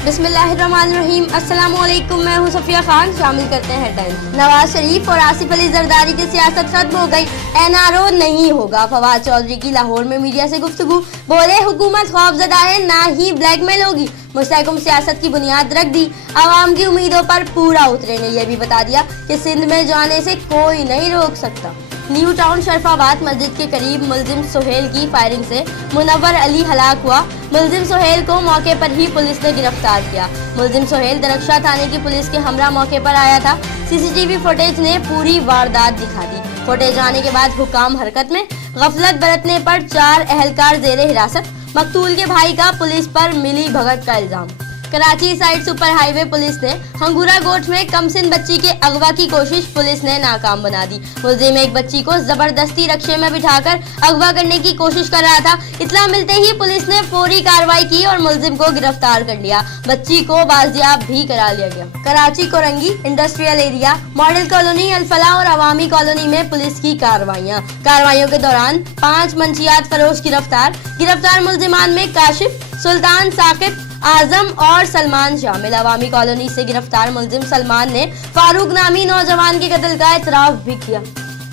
बिस्मिल्लाहिर्रहमानिर्रहीम। अस्सलाम वालेकुम। मैं हूं सफिया खान। शामिल करते हैं हेडलाइन। नवाज शरीफ और आसिफ अली जरदारी की सियासत खत्म हो गई, एनआरओ नहीं होगा। फवाद चौधरी की लाहौर में मीडिया से गुफ्तगू, बोले हुकूमत खौफजदा है, ना ही ब्लैकमेल होगी। मुस्तहकम सियासत की बुनियाद रख दी, आवाम की उम्मीदों पर पूरा उतरे ने यह भी बता दिया कि सिंध में जाने से कोई नहीं रोक सकता। न्यू टाउन शरफाबाद मस्जिद के करीब मुलजिम सोहेल की फायरिंग से मुनव्वर अली हलाक हुआ। मुलजिम सोहेल को मौके पर ही पुलिस ने गिरफ्तार किया। मुलजिम सोहेल दरख्शा थाने की पुलिस के हमरा मौके पर आया था। सीसीटीवी फुटेज ने पूरी वारदात दिखा दी। फुटेज आने के बाद हुकाम हरकत में, गफलत बरतने पर 4 अहलकार जेरे हिरासत। मकतूल के भाई का पुलिस पर मिली भगत का इल्जाम। Karachi side super highway police ने हंगूरा गोठ में कमसिन बच्ची के अगवा की कोशिश पुलिस ने नाकाम बना दी। मुलजिम एक बच्ची को जबरदस्ती रक्शे में बिठाकर अगवा करने की कोशिश कर रहा था। इत्तला मिलते ही पुलिस ने फौरी कार्रवाई की और मुलजिम को गिरफ्तार कर लिया। बच्ची को बाजियाब भी करा लिया गया। Karachi Korangi, industrial area, model colony, Al-Falah और अवामी कॉलोनी में पुलिस की कार्रवाइयों के दौरान 5 मंशियात फरोश गिरफ्तार मुलजिमान में काशिफ, सुल्तान, साकिब, आजम और सलमान शामिल। अवामी कॉलोनी से गिरफ्तार मुलजिम सलमान ने फारूक नामी नौजवान के कत्ल का एतराफ भी किया।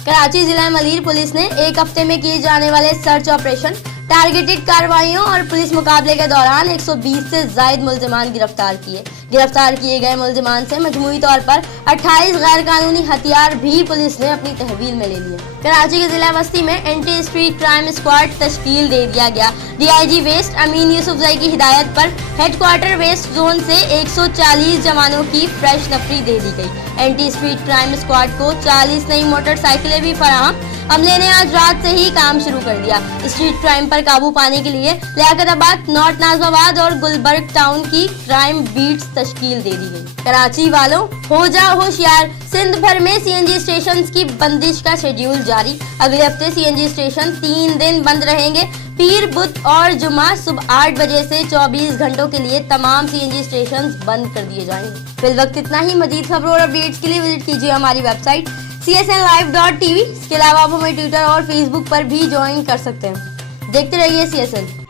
कराची जिला मलीर पुलिस ने एक हफ्ते में किए जाने वाले सर्च ऑपरेशन, टारगेटेड कार्रवाइयों और पुलिस मुकाबले के दौरान 120 से ज्यादा मुलजिमान गिरफ्तार किए गए मुलजिमान से मजमूई तौर पर 28 गैर कानूनी हथियार भी पुलिस ने अपनी तहवील में ले लिए। कराची के जिला बस्ती में एंटी स्ट्रीट क्राइम स्क्वाड तश्कील दे दिया गया। डीआईजी वेस्ट अमीन यूसुफजई की हिदायत पर हेडक्वार्टर वेस्ट जोन से 140 जवानों की फ्रेश नफरी दे दी गई। एंटी स्ट्रीट क्राइम स्क्वाड को 40 नई मोटरसाइकिलें भी फराहम। अमले ने आज रात से ही काम शुरू कर दिया। स्ट्रीट क्राइम पर काबू पाने के लिए लियाकताबाद, नॉर्थ नाजमाबाद और गुलबर्ग टाउन की क्राइम बीट्स तश्कील दे दी गई। कराची वालों, हो जाओ होशियार। सिंध भर में सीएनजी स्टेशन की बंदिश का शेड्यूल जारी। अगले हफ्ते सीएनजी स्टेशन 3 दिन बंद रहेंगे। पीर, बुध और जुमा सुबह 8 बजे से 24 घंटों के लिए तमाम सीएनजी स्टेशन बंद कर दिए जाएंगे। फिल वक्त इतना ही। मजीद खबरों और अपडेट्स के लिए विजिट कीजिए हमारी वेबसाइट csnlive.tv। इसके अलावा आप हमें ट्विटर और फेसबुक पर भी ज्वाइन कर सकते हैं। देखते रहिए CSN।